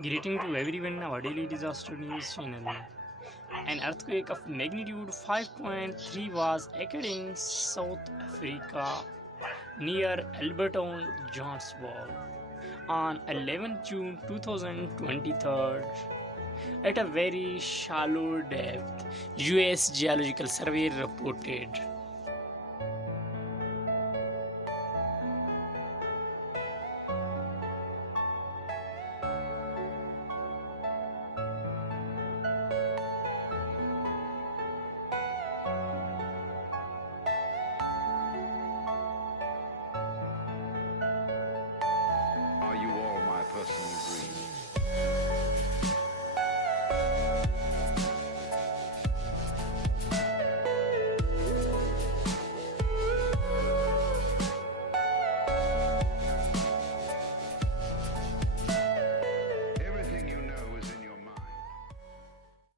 Greeting to everyone our daily disaster news channel. An earthquake of magnitude 5.3 was occurred in South Africa near Alberton, Johannesburg on 11 June 2023 at a very shallow depth, US Geological Survey reported.